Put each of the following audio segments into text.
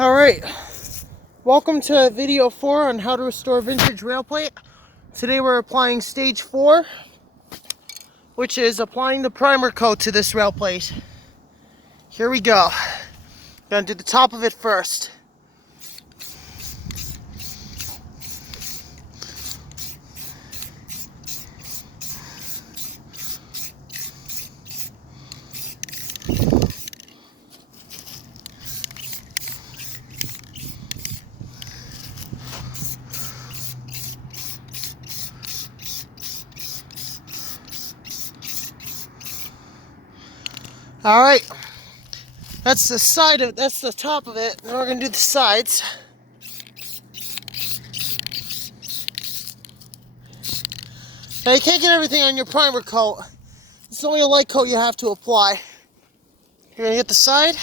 Alright, welcome to video 4 on how to restore vintage Railplate. Today we're applying stage 4, which is applying the primer coat to this Railplate. Here we go. Gonna do the top of it first. Alright, that's the top of it. Now we're gonna do the sides. Now you can't get everything on your primer coat. It's only a light coat you have to apply. You're gonna get the side.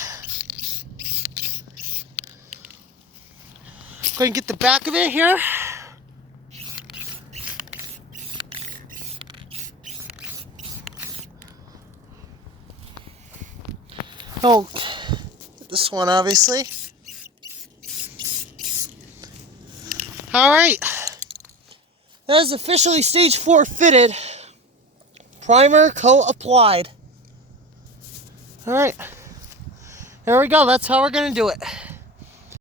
Go ahead and get the back of it here. Oh, this one obviously. Alright, that is officially stage 4 fitted. Primer coat applied. Alright, there we go, that's how we're gonna do it.